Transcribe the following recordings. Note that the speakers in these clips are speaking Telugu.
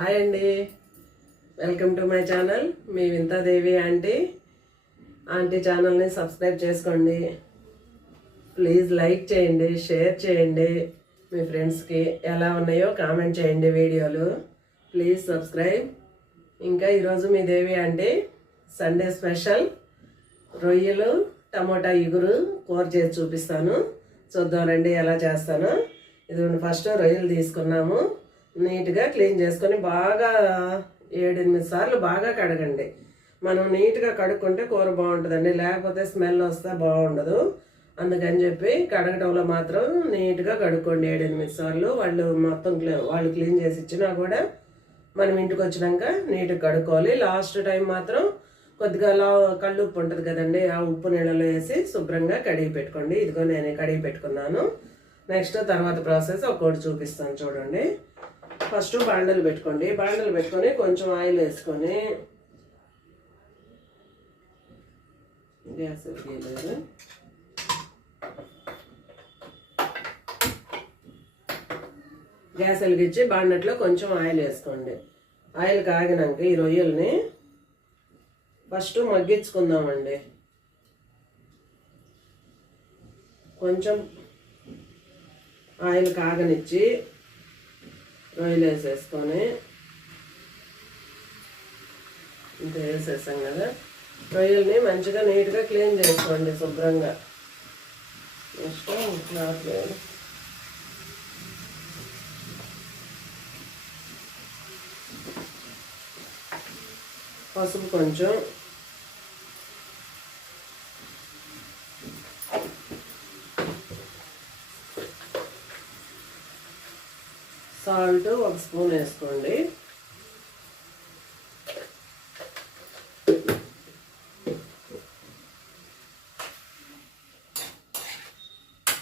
హాయ్ అండి. వెల్కమ్ టు మై ఛానల్ మీ వింతాదేవి ఆంటీ. ఆంటీ ఛానల్ని సబ్స్క్రైబ్ చేసుకోండి. ప్లీజ్ లైక్ చేయండి షేర్ చేయండి. మీ ఫ్రెండ్స్కి ఎలా ఉన్నాయో కామెంట్ చేయండి వీడియోలు. ప్లీజ్ సబ్స్క్రైబ్ ఇంకా ఈరోజు మీ దేవి ఆంటీ సండే స్పెషల్ రొయ్యలు టమోటా ఇగురు కూర చేసి చూపిస్తాను. చూద్దాం రండి ఎలా చేస్తాను. ఇది ఫస్ట్ రొయ్యలు తీసుకున్నాము. నీట్గా క్లీన్ చేసుకొని బాగా ఏడెనిమిది సార్లు బాగా కడగండి. మనం నీట్గా కడుక్కుంటే కూర బాగుంటుందండి. లేకపోతే స్మెల్ వస్తే బాగుండదు. అందుకని చెప్పి కడగటంలో మాత్రం నీట్గా కడుక్కోండి ఏడెనిమిది సార్లు. వాళ్ళు మొత్తం వాళ్ళు క్లీన్ చేసి ఇచ్చినా కూడా మనం ఇంటికి వచ్చినాక నీట్గా కడుక్కోవాలి. లాస్ట్ టైం మాత్రం కొద్దిగా లా కళ్ళు ఉప్పు ఉంటుంది కదండి. ఆ ఉప్పు నీళ్ళలో వేసి శుభ్రంగా కడిగి పెట్టుకోండి. ఇదిగో నేను కడిగి పెట్టుకున్నాను. నెక్స్ట్ తర్వాత ప్రాసెస్ ఒకటి చూపిస్తాను చూడండి. ఫస్ట్ బాండలు పెట్టుకోండి. బాండలు పెట్టుకొని కొంచెం ఆయిల్ వేసుకొని గ్యాస్ వెలిగించలేదు గ్యాస్ వెలిగించి బాండట్లో కొంచెం ఆయిల్ వేసుకోండి. ఆయిల్ కాగినాక ఈ రొయ్యల్ని ఫస్ట్ మగ్గించుకుందామండి. కొంచెం ఆయిల్ కాగనిచ్చి రొయ్యలు వేసేసుకొని ఇంత వేసేసాం కదా. రొయ్యల్ని మంచిగా నీట్గా క్లీన్ చేసుకోండి శుభ్రంగా. నెక్స్ట్ క్లాత్ పసుపు కొంచెం. సాల్ట్ ఒక స్పూన్ వేసుకోండి.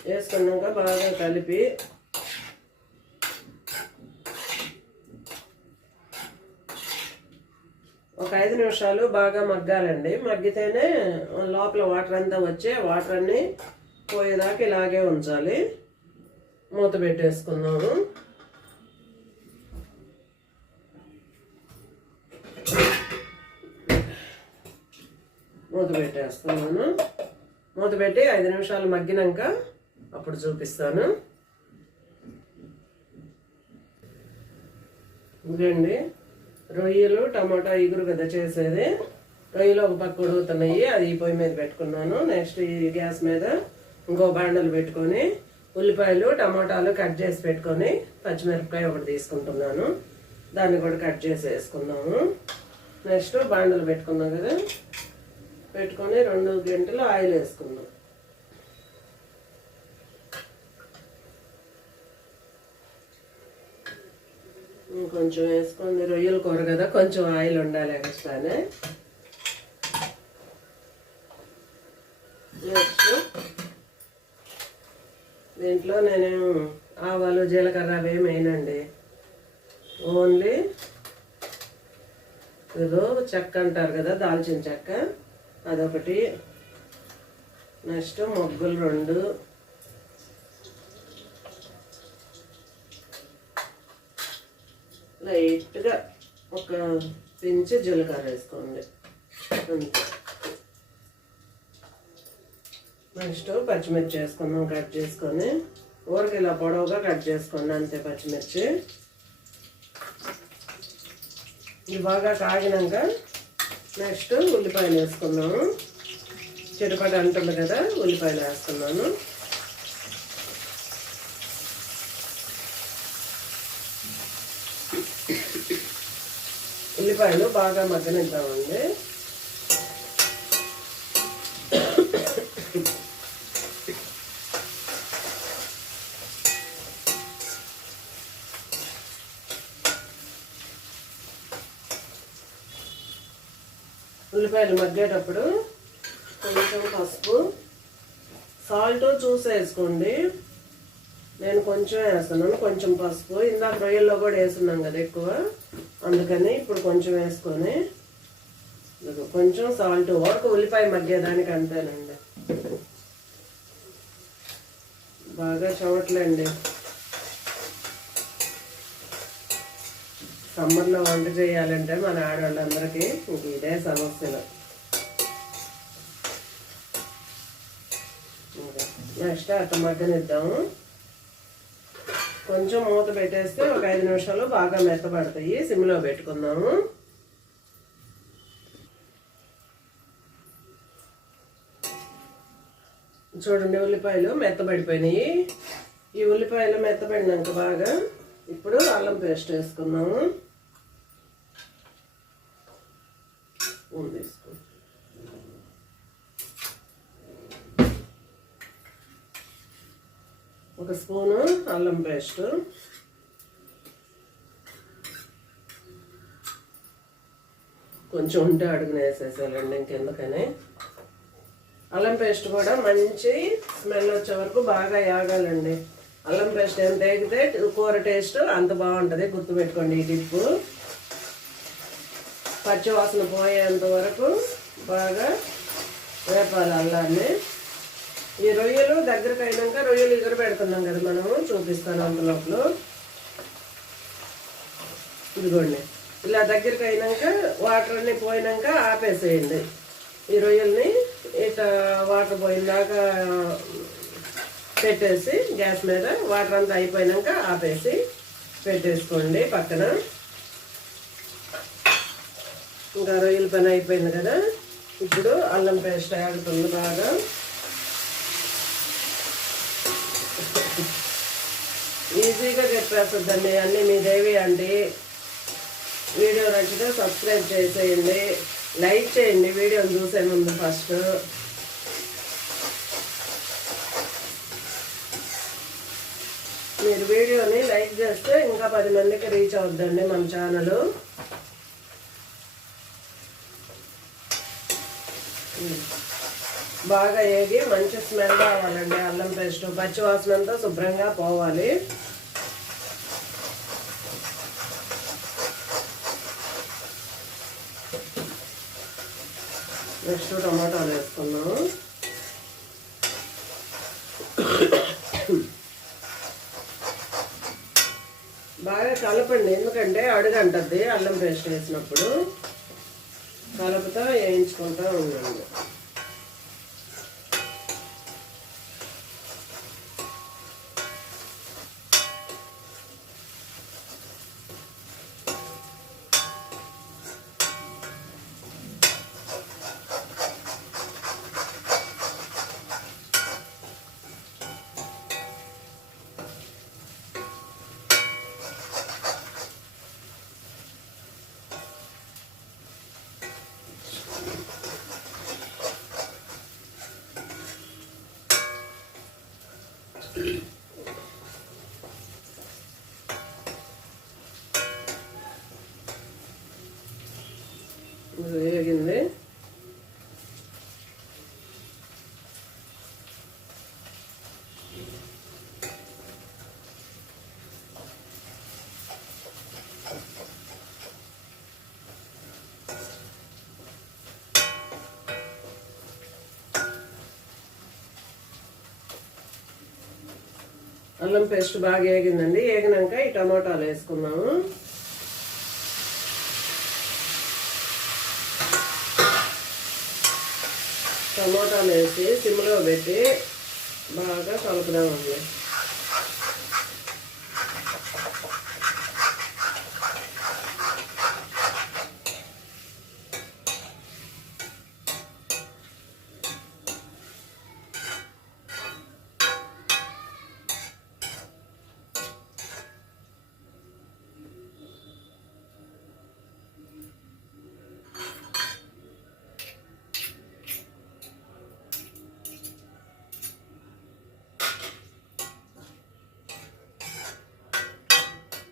వేసుకున్నాక బాగా కలిపి ఒక ఐదు నిమిషాలు బాగా మగ్గాలండి. మగ్గితేనే లోపల వాటర్ అంతా వచ్చే వాటర్ అన్నీ పోయేదాకా ఇలాగే ఉంచాలి. మూత పెట్టేసుకున్నాము మూత పెట్టేస్తున్నాను. మూత పెట్టి ఐదు నిమిషాలు మగ్గినాక అప్పుడు చూపిస్తాను. ఇదండి రొయ్యలు టమాటా ఇగురు కదా చేసేది. రొయ్యలు ఒక పక్క ఉడుగుతున్నాయి అది ఈ పొయ్యి మీద పెట్టుకున్నాను. నెక్స్ట్ ఈ గ్యాస్ మీద ఇంకో బాండలు పెట్టుకొని ఉల్లిపాయలు టమాటాలు కట్ చేసి పెట్టుకొని పచ్చిమిరపకాయ ఒకటి తీసుకుంటున్నాను. దాన్ని కూడా కట్ చేసి వేసుకున్నాము నెక్స్ట్ బాండలు పెట్టుకున్నాం కదా. పెట్టుకొని రెండు గంటలు ఆయిల్ వేసుకున్నాం కొంచెం వేసుకుంది రొయ్యల కూర కదా కొంచెం ఆయిల్ ఉండాలి ఎక్స్ట్రానే. నెక్స్ట్ దీంట్లో నేను ఆవాలు జీలకర్ర అవి వేయనండి ఓన్లీ ఏదో చెక్క అంటారు కదా దాల్చిన చెక్క. అదొకటి. నెక్స్ట్ మొగ్గులు రెండు. లైట్గా ఒక పించి జీలకర్ర వేసుకోండి. అంతే. నెక్స్ట్ పచ్చిమిర్చి వేసుకుందాం కట్ చేసుకొని. ఊరికి ఇలా పొడవుగా కట్ చేసుకోండి అంతే పచ్చిమిర్చి. ఇవి బాగా కాగినాక నెక్స్ట్ ఉల్లిపాయలు వేసుకున్నాము చిరుపటి అంటుంది కదా ఉల్లిపాయలు వేస్తున్నాను ఉల్లిపాయలు బాగా మగ్గనిద్దామండి. ఉల్లిపాయలు మగ్గేటప్పుడు కొంచెం పసుపు సాల్ట్ చూసి వేసుకోండి. నేను కొంచెం వేస్తున్నాను కొంచెం పసుపు. ఇందాక రొయ్యల్లో కూడా వేసున్నాం కదా ఎక్కువ. అందుకని ఇప్పుడు కొంచెం వేసుకొని కొంచెం సాల్ట్ ఒక ఉల్లిపాయ మగ్గేదానికి అంతేనండి. బాగా చవట్లండి. సమ్మర్లో వంట చేయాలంటే మన ఆడవాళ్ళందరికీ ఇంక ఇదే సమస్యలు. నెక్స్ట్ అట్ట మగ్గనిద్దాము. కొంచెం మూత పెట్టేస్తే ఒక ఐదు నిమిషాలు బాగా మెత్తపడతాయి సిమ్లో పెట్టుకుందాము. చూడండి ఉల్లిపాయలు మెత్తబడిపోయినాయి. ఈ ఉల్లిపాయలు మెత్తబడినాక బాగా ఇప్పుడు అల్లం పేస్ట్ వేసుకున్నాము ఉంది ఒక స్పూను అల్లం పేస్ట్. కొంచెం ఉంటే అడుగున వేసేసాలండి ఇంకెందుకని. అల్లం పేస్ట్ కూడా మంచి స్మెల్ వచ్చే వరకు బాగా యాగాలండి. అల్లం పేస్ట్ ఎంత ఎగితే కూర టేస్ట్ అంత బాగుంటుంది. గుర్తుపెట్టుకోండి ఈ టిప్పు. పచ్చి వాసన పోయేంత వరకు బాగా వేపాలి అల్లాన్ని. ఈ రొయ్యలు దగ్గరకు అయినాక రొయ్యలు ఎగురు పెడుతున్నాం కదా మనము చూపిస్తాను అంతలోపల ఇదిగోండి. ఇలా దగ్గరికి అయినాక వాటర్ అన్ని పోయినాక ఆపేసేయండి. ఈ రొయ్యల్ని ఇట్లా వాటర్ పోయినాక పెట్టేసి గ్యాస్ మీద వాటర్ అంతా అయిపోయినాక ఆపేసి పెట్టేసుకోండి పక్కన. ఇంకా రొయ్యల పని అయిపోయింది కదా. ఇప్పుడు అల్లం పేస్ట్ ఆడుతుంది బాగా. ఈజీగా చెప్పేస్తుందండి అన్నీ మీ దేవి అండి. వీడియో నచ్చితే సబ్స్క్రైబ్ చేసేయండి లైక్ చేయండి వీడియోని చూసే ముందు ఫస్ట్. మీరు వీడియోని లైక్ చేస్తే ఇంకా పది మందికి రీచ్ అవుద్దండి మన ఛానల్. బాగా వేగి మంచి స్మెల్ రావాలండి అల్లం పేస్ట్. పచ్చి వాసన అంతా శుభ్రంగా పోవాలి. నెక్స్ట్ టమాటాలు వేసుకున్నాము బాగా కలపండి ఎందుకంటే అడుగంటద్ది అల్లం పేస్ట్ వేసినప్పుడు. కలుపుతా వేయించుకుంటా ఉండండి. వేగింది అల్లం పేస్ట్ బాగా వేగిందండి వేగినాక ఈ టమాటాలు వేసుకున్నాము టమోటాలు వేసి సిమ్లో పెట్టి బాగా కలుపుదామండి.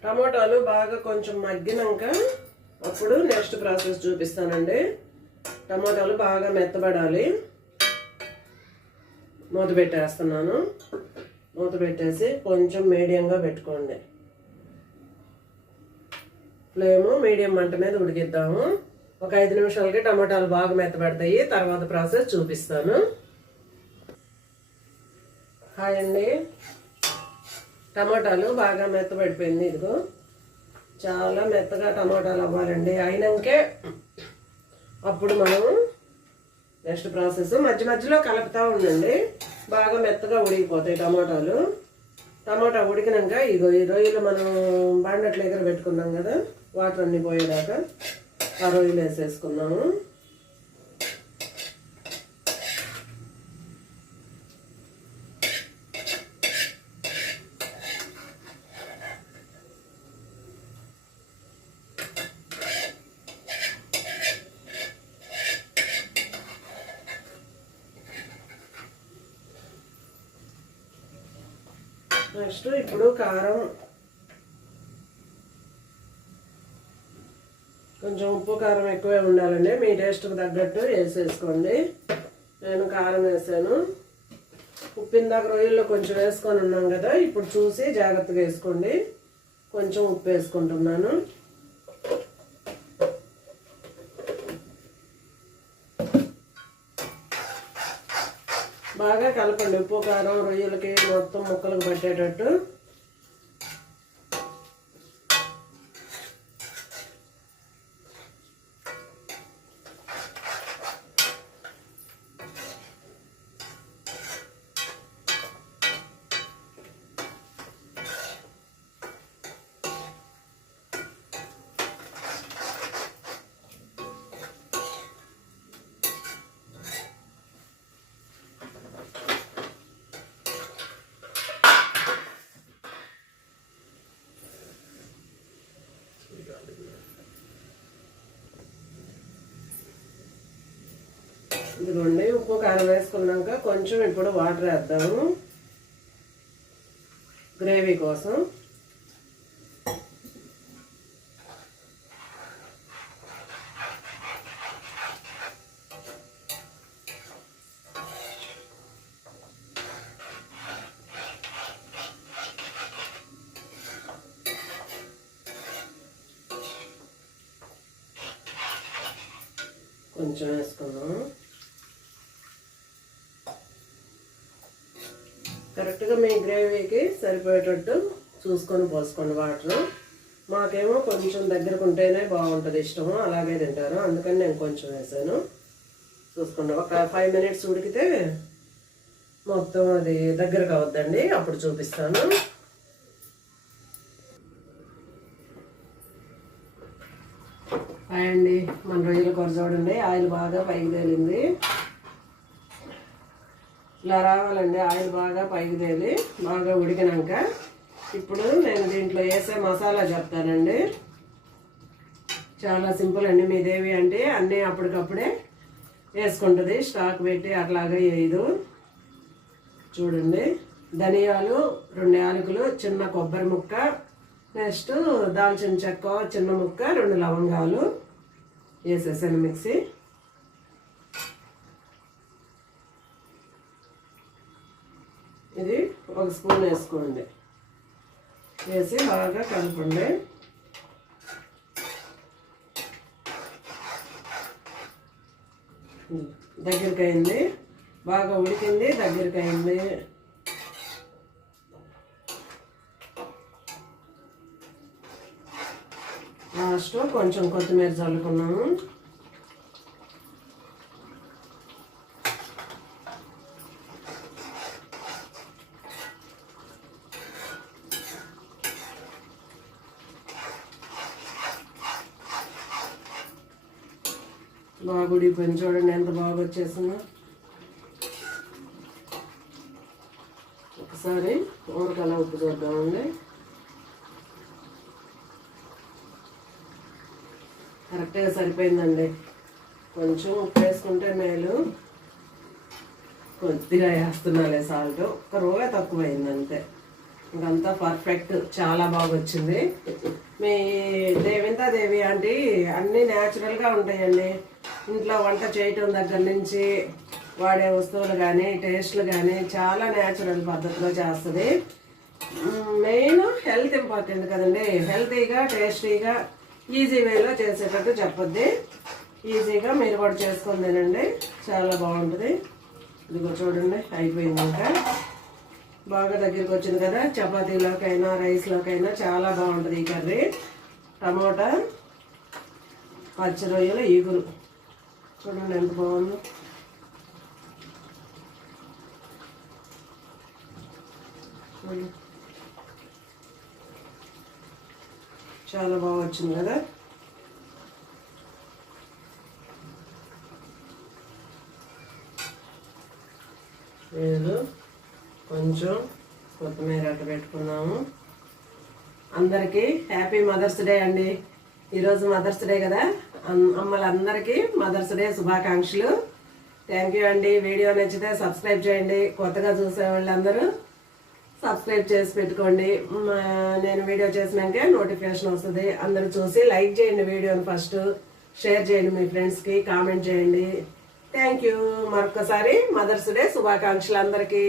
టమాటాలు బాగా కొంచెం మగ్గినాక అప్పుడు నెక్స్ట్ ప్రాసెస్ చూపిస్తానండి. టమాటాలు బాగా మెత్తబడాలి. మూత పెట్టేస్తున్నాను. మూత పెట్టేసి కొంచెం మీడియంగా పెట్టుకోండి. ఫ్లేము మీడియం మంట మీద ఉడికిద్దాము. ఒక ఐదు నిమిషాలకి టమాటాలు బాగా మెత్తబడతాయి. తర్వాత ప్రాసెస్ చూపిస్తాను. హాయ్ అండి. టమాటాలు బాగా మెత్తబడిపోయింది ఇదిగో. చాలా మెత్తగా టమాటాలు అవ్వాలండి. అయినాకే అప్పుడు మనం నెక్స్ట్ ప్రాసెస్ మధ్య మధ్యలో కలుపుతూ ఉండండి. బాగా మెత్తగా ఉడికిపోతాయి టమాటాలు. టమాటా ఉడికినాక ఇగో ఈ రొయ్యలు మనం బాండట్లు ఎగర పెట్టుకున్నాం కదా వాటర్ అన్నీ పోయేదాకా ఆ రొయ్యలు వేసేసుకున్నాము నెక్స్ట్ ఇప్పుడు కారం కొంచెం ఉప్పు కారం ఎక్కువే ఉండాలండి. మీ టేస్ట్కి తగ్గట్టు వేసేసుకోండి. నేను కారం వేసాను. ఉప్పు ఇందాక రొయ్యల్లో కొంచెం వేసుకొని ఉన్నాం కదా ఇప్పుడు చూసి జాగ్రత్తగా వేసుకోండి. కొంచెం ఉప్పు వేసుకుంటున్నాను. బాగా కలపండి. ఉప్పు కారం రొయ్యలకి మొత్తం ముక్కలకు పట్టేటట్టు. ఇదిగోండి ఉప్పు కారం వేసుకున్నాక కొంచెం ఇప్పుడు వాటర్ వేద్దాము. గ్రేవీ కోసం. కొంచెం వేసుకున్నాము కరెక్ట్గా మీ గ్రేవీకి సరిపోయేటట్టు చూసుకొని పోసుకోండి వాటర్. మాకేమో కొంచెం దగ్గరకు ఉంటేనే బాగుంటుంది ఇష్టము అలాగే తింటారు. అందుకని నేను కొంచెం వేసాను. చూసుకోండి ఒక ఫైవ్ మినిట్స్ ఉడికితే మొత్తం అది దగ్గరకు అవద్దండి. అప్పుడు చూపిస్తాను. అండి మన రొయ్యల కూర ఆయిల్ బాగా పైకి తేలింది. ఇలా రావాలండి ఆయిల్ బాగా పైకి తేలి బాగా ఉడికినాక ఇప్పుడు నేను దీంట్లో వేసే మసాలా చెప్తానండి. చాలా సింపుల్ అండి మీ దేవి అంటే అన్నీ అప్పటికప్పుడే వేసుకుంటుంది స్టాక్ పెట్టి అట్లాగా వేయదు. చూడండి ధనియాలు రెండు యాలకులు చిన్న కొబ్బరి ముక్క నెక్స్ట్ దాల్చిన చెక్క చిన్న ముక్క రెండు లవంగాలు వేసేసాను మిక్సీ. ఇది ఒక స్పూన్ వేసుకోండి. వేసి బాగా కలపండి దగ్గరికి అయింది బాగా ఉడికింది దగ్గరికి అయింది లాస్ట్ కొంచెం కొత్తిమీర చల్లుకున్నాము బాగుడి పని చూడండి ఎంత బాగా వచ్చేసిందో ఒకసారి ఊరకల ఉప్పు చూద్దామండి. కరెక్ట్గా సరిపోయిందండి. కొంచెం ఉప్పు వేసుకుంటే మేలు. కొద్దిగా వేస్తున్నాలే సాల్ట్. ఒక్క రూపాయి తక్కువైంది అంతే ఇంకంతా పర్ఫెక్ట్. చాలా బాగా వచ్చింది. మీ దేవింతా దేవి ఆంటీ అన్నీ న్యాచురల్గా ఉంటాయండి. ఇంట్లో వంట చేయటం దగ్గర నుంచి వాడే వస్తువులు కానీ టేస్ట్లు కానీ చాలా న్యాచురల్ పద్ధతిలో చేస్తుంది. మెయిన్ హెల్త్ ఇంపార్టెంట్ కదండి. హెల్తీగా టేస్టీగా ఈజీ వేలో చేసేటట్టు చెప్పొద్ది. ఈజీగా మీరు కూడా చేసుకొని తినండి. చాలా బాగుంటుంది. ఇదిగో చూడండి అయిపోయింది ఇంకా. బాగా దగ్గరికి వచ్చింది కదా చపాతీలోకైనా రైస్లోకైనా చాలా బాగుంటుంది ఈ కర్రీ. టమోటా పచ్చి రొయ్యలు ఈగురు. చూడండి ఎంత బాగుందో. చూడండి. చాలా బాగా వచ్చింది కదా. లేదు కొంచెం కొత్తిమీర అట్ట పెట్టుకున్నాము. అందరికీ హ్యాపీ మదర్స్ డే అండి. ఈరోజు మదర్స్ డే కదా. అమ్మలందరికీ మదర్స్ డే శుభాకాంక్షలు. థ్యాంక్ యూ అండి. వీడియో నచ్చితే సబ్స్క్రైబ్ చేయండి. కొత్తగా చూసే వాళ్ళందరూ సబ్స్క్రైబ్ చేసి పెట్టుకోండి. నేను వీడియో చేసినాకే నోటిఫికేషన్ వస్తుంది. అందరూ చూసి లైక్ చేయండి వీడియోని ఫస్ట్. షేర్ చేయండి మీ ఫ్రెండ్స్కి కామెంట్ చేయండి. థ్యాంక్ యూ మరొకసారి మదర్స్ డే శుభాకాంక్షలు అందరికీ.